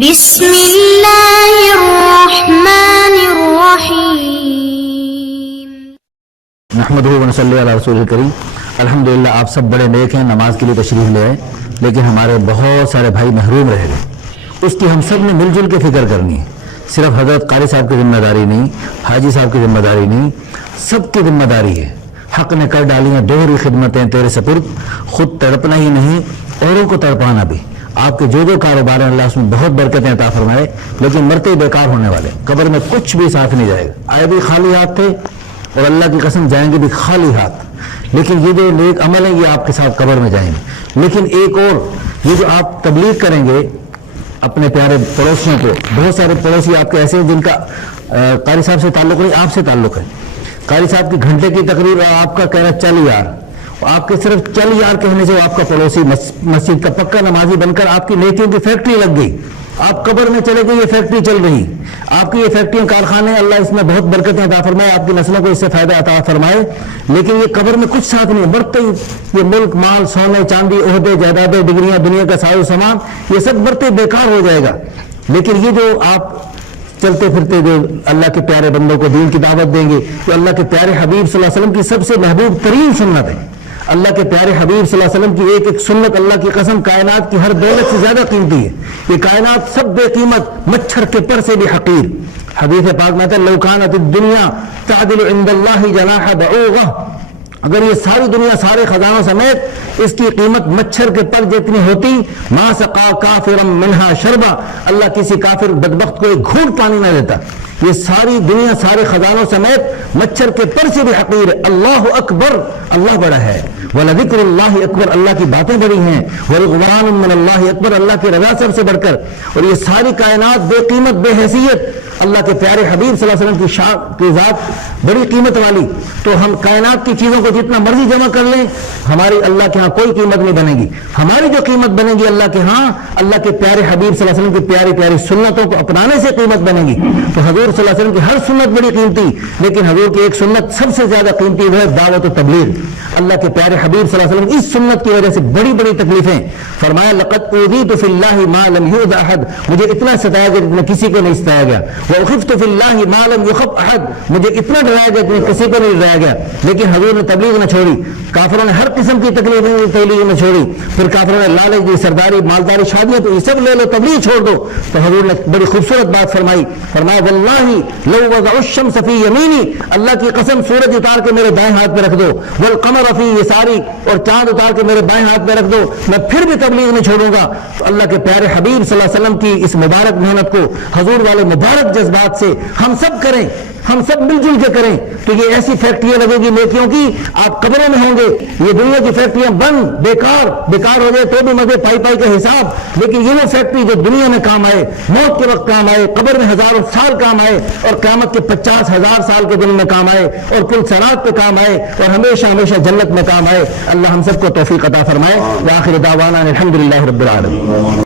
بسم اللہ الرحمن الرحیم نحمدہ و نصلی علی رسول الکریم۔ الحمدللہ آپ سب بڑے نیک ہیں، نماز کے لیے تشریف لے آئے، لیکن ہمارے بہت سارے بھائی محروم رہ گئے۔ اس کی ہم سب نے مل جل کے فکر کرنی ہے۔ صرف حضرت قاری صاحب کی ذمہ داری نہیں، حاجی صاحب کی ذمہ داری نہیں، سب کی ذمہ داری ہے۔ حق نے کر ڈالی ہیں دوہری خدمتیں تیرے سپرد، خود تڑپنا ہی نہیں اوروں کو تڑپانا بھی۔ آپ کے جو کاروبار ہیں اللہ اس میں بہت برکتیں عطا فرمائے، لیکن مرتے بیکار ہونے والے، قبر میں کچھ بھی ساتھ نہیں جائے گا۔ آئے بھی خالی ہاتھ تھے اور اللہ کی قسم جائیں گے بھی خالی ہاتھ، لیکن یہ جو نیک عمل ہیں یہ آپ کے ساتھ قبر میں جائیں گے۔ لیکن ایک اور، یہ جو آپ تبلیغ کریں گے اپنے پیارے پڑوسیوں کو، بہت سارے پڑوسی آپ کے ایسے ہیں جن کا قاری صاحب سے تعلق نہیں، آپ سے تعلق ہے۔ قاری صاحب کی گھنٹے کی تقریر اور آپ کا کہنا چل یار، آپ کے صرف چل یار کہنے سے آپ کا پڑوسی مسجد کا پکا نمازی بن کر آپ کی نیکیوں کی فیکٹری لگ گئی۔ آپ قبر میں چلے گئے، یہ فیکٹری چل رہی، آپ کی یہ فیکٹریاں کارخانے، اللہ اس میں بہت برکتیں عطا فرمائے، آپ کی نسلوں کو اس سے فائدہ عطا فرمائے، لیکن یہ قبر میں کچھ ساتھ نہیں، مرتے ہی یہ ملک مال سونے چاندی عہدے جائیدادیں ڈگریاں دنیا کا ساز و سامان یہ سب مرتے بیکار ہو جائے گا۔ لیکن یہ جو آپ چلتے پھرتے جو اللہ کے پیارے بندوں کو دین کی دعوت دیں گے، تو اللہ کے پیارے حبیب صلی اللہ علیہ وسلم کی سب سے محبوب ترین سنت ہے۔ اللہ کے پیارے حبیب صلی اللہ علیہ وسلم کی ایک ایک سنت اللہ کی قسم کائنات کی ہر دولت سے زیادہ قیمتی ہے۔ یہ کائنات سب بے قیمت، مچھر کے پر سے بھی حقیر۔ حدیث پاک میں آتا ہے لو کانت الدنیا تعدل عند اللہ جناح بعوضہ، اگر یہ ساری دنیا سارے خزانوں سمیت اس کی قیمت مچھر کے پر جتنی ہوتی، ما سقا کافرا منہا شربا، اللہ کسی کافر بدبخت کو ایک گھونٹ پانی نہ دیتا۔ یہ ساری دنیا سارے خزانوں سمیت مچھر کے پر سے بھی حقیر ہے۔ اللہ اکبر، اللہ بڑا ہے، وَلَذِكْرُ اللَّهِ اکبر، اللہ کی باتیں بڑی ہیں، وَرِضْوَانٌ مِّنَ اللَّهِ اکبر، اللہ کی رضا سب سے بڑھ کر۔ اور یہ ساری کائنات بے قیمت بے حیثیت، اللہ کے پیارے حبیب صلی اللہ علیہ وسلم کی ذات بڑی قیمت والی، تو ہم کائنات کی چیزوں کو جتنا مرضی جمع کر لیں، ہماری اللہ کے ہاں کوئی قیمت نہیں بنے گی۔ ہماری جو قیمت بنے گی اللہ کے ہاں، اللہ کے پیارے حبیب صلی اللہ علیہ وسلم کی پیاری پیاری سنتوں کو اپنانے سے قیمت بنے گی۔ تو حضور صلی اللہ علیہ وسلم کی ہر سنت بڑی قیمتی، لیکن حضور کی ایک سنت سب سے زیادہ قیمتی وہ ہے دعوت و تبلیغ۔ اللہ کے پیارے حبیب صلی اللہ علیہ وسلم اس سنت کی وجہ سے بڑی بڑی تکلیفیں، فرمایا لقد اوذیت فی اللہ ما لم یؤذ احد، مجھے اتنا ستایا گیا جتنا کسی کو نہیں ستایا گیا، واخفت فی اللہ ما لم یخف احد، مجھے اتنا ڈرایا گیا جتنا کسی کو نہیں ڈرایا گیا۔ لیکن حضور نے تبلیغ نہ چھوڑی، کافروں نے ہر قسم کی تکلیفیں تبلیغ نہ چھوڑی، پھر کافروں نے لالچ دی، سرداری مالداری شادیاں تو یہ سب لے لو، تبلیغ چھوڑ دو، تو حضور نے بڑی خوبصورت بات فرمائی، فرمایا واللہ لو وضع الشمس فی یمینی، اللہ کی قسم سورج اتار کے میرے دائیں ہاتھ میں رکھ دو، والقمر فی یساری، اور چاند اتار کے میرے بائیں ہاتھ میں رکھ دو، میں پھر بھی تبلیغ نہیں چھوڑوں گا۔ تو اللہ کے پیارے حبیب صلی اللہ علیہ وسلم کی اس مبارک محنت کو حضور والے مبارک جذبات سے ہم سب کریں، ہم سب مل جل کے کریں، تو یہ ایسی فیکٹریاں لگے گی نیکیوں کی، آپ قبروں میں ہوں گے، یہ دنیا کی فیکٹریاں بند بیکار ہو جائے تو بھی مزے پائی پائی کا حساب، لیکن یہ وہ فیکٹری جو دنیا میں کام آئے، موت کے وقت کام آئے، قبر میں ہزاروں سال کام آئے، اور قیامت کے 50,000 سال کے دن میں کام آئے، اور کل صراط پہ کام آئے، اور ہمیشہ ہمیشہ جنت میں کام آئے۔ اللہ ہم سب کو توفیق عطا فرمائے۔ وآخر دعوانا الحمدللہ رب العالمین۔